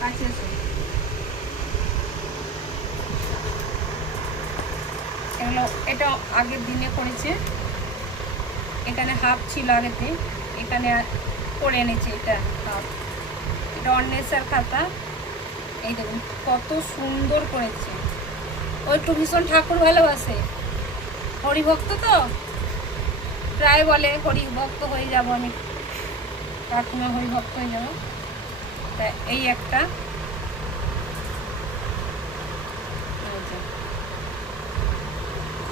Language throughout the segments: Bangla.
কাছে এসো। এগুলো এটা আগের দিনে করেছে, এখানে হাফ ছিল আগেতে, এখানে করে এনেছে এটা হাফ। এটা অন্বেষার খাতা, এই দেখুন কত সুন্দর করেছে। ও একটু ভীষণ ঠাকুর ভালোবাসে, হরিভক্ত তো, প্রায় বলে হরিভক্ত হয়ে যাব আমি, কাকিমা হরিভক্ত হয়ে যাবো। তা এই একটা,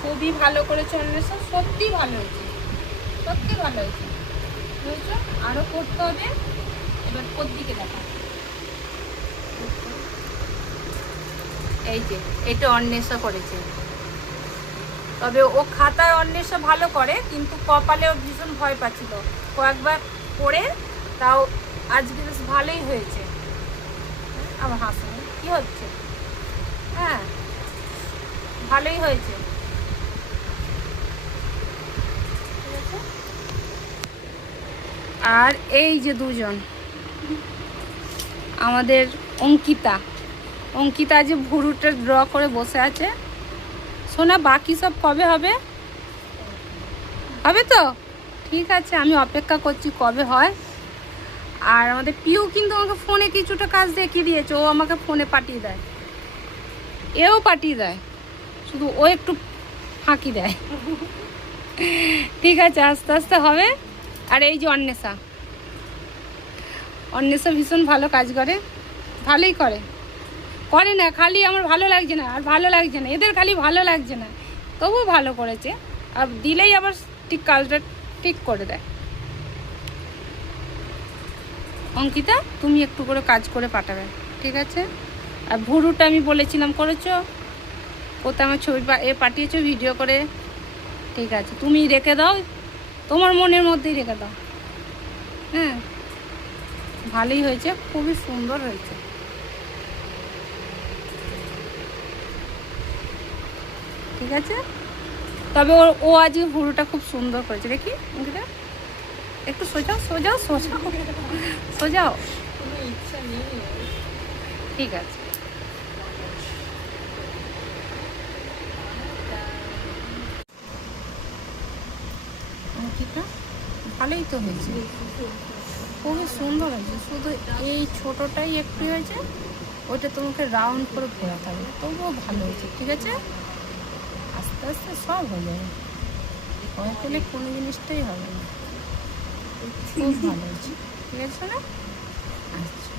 খুবই ভালো করেছে অন্বেষা, সত্যি ভালো হয়েছে, সত্যি ভালো হয়েছে বুঝেছো। আরও করতে হবে। এবার ওর দিকে দেখা, এই যে এটা অন্বেষা করেছে, তবে ও খাতায় অন্বেষা ভালো করে, কিন্তু কপালে ও ভীষণ ভয় পাচ্ছিল, কয়েকবার করে তাও আজকে বেশ ভালোই হয়েছে। আমার হাসি কি হচ্ছে, হ্যাঁ ভালোই হয়েছে। আর এই যে দুজন আমাদের অঙ্কিতা, অঙ্কিতা যে ভুরুটা ড্র করে বসে আছে। শোনা বাকি সব কবে হবে, হবে তো ঠিক আছে, আমি অপেক্ষা করছি কবে হয়। আর আমাদের পিউ কিন্তু আমাকে ফোনে কিছুটা কাজ দেখিয়ে দিয়েছে, ও আমাকে ফোনে পাঠিয়ে দেয়, এও পাঠিয়ে দেয়, শুধু ও একটু ফাঁকি দেয়। ঠিক আছে আস্তে আস্তে হবে। আর এই যে অন্বেষা, অন্বেষা ভীষণ ভালো কাজ করে, ভালোই করে, করে না খালি আমার ভালো লাগছে না আর ভালো লাগছে না, এদের খালি ভালো লাগছে না, তবুও ভালো করেছে, আর দিলেই আবার ঠিক কাজটা ঠিক করে দেয়। অঙ্কিতা তুমি একটু করে কাজ করে পাঠাবে, ঠিক আছে। আর ভুরুটা আমি বলেছিলাম করেছো, ওতে আমার ছবি পাঠিয়েছো ভিডিও করে, ঠিক আছে তুমি রেখে দাও, তোমার মনের মধ্যেই রেখে দাও। হ্যাঁ ভালোই হয়েছে, খুবই সুন্দর হয়েছে, ঠিক আছে। তবে ও আজকে ভুরুটা খুব সুন্দর করেছে, দেখি অঙ্কিতা একটু সোজাও সোজাও সোজাও সোজাও, ঠিক আছে। অঙ্কিতা ভালোই তো হয়েছে, খুবই সুন্দর হয়েছে, শুধু এই ছোটোটাই একটু হয়েছে, ওইটা তোমাকে রাউন্ড করে ঘোরাতে হবে, তবুও ভালো হয়েছে, ঠিক আছে। আস্তে আস্তে সব হয়ে যাবে, ভয় পেলে কোনো জিনিসটাই হবে না, খুব ভালো হয়েছে, ঠিক আছে না। আচ্ছা।